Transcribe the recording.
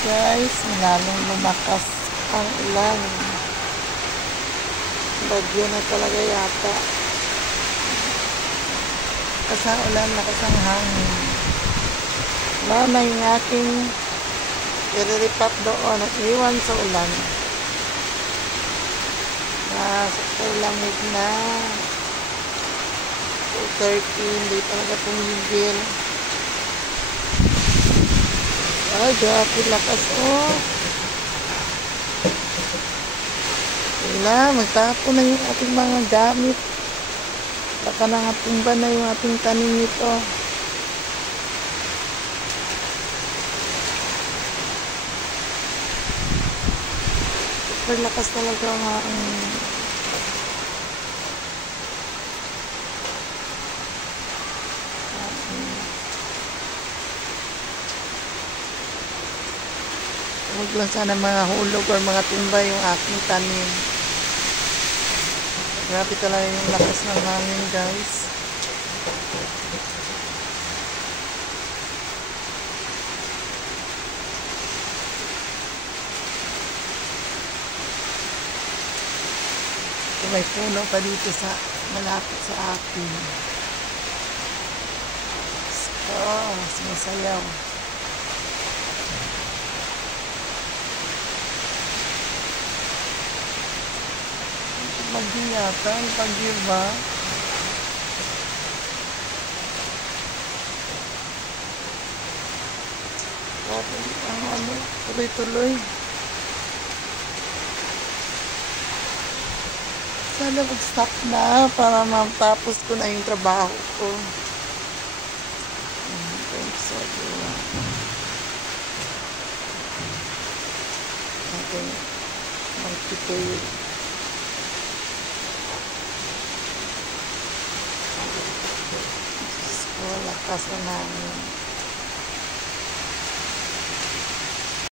guys, lalong lumakas ang ulan. Bagyo na talaga yata. Lakas ang ulan, lakas ang hangin. Wala na yung aking iriripat doon at iwan sa ulan. Sa lamig na 2:30, hindi talaga tumigil. Ay, grabe lakas oh. Wala, magtapon na yung ating mga gamit. Baka nangatumba na yung ating tanim nito. Super lakas talaga nga ang huwag lang sana mga hulog or mga tumba yung aking tanim. Grabe talaga yung lakas ng hangin guys. May puno pa dito sa malapit sa akin. So, sumasayaw. Bagyo yata, ang bagyo ba? Ang tuloy-tuloy. Sana mag-stop na para matapos ko na yung trabaho ko. Thanks everyone. Ating magtituloy. Lakas na namin.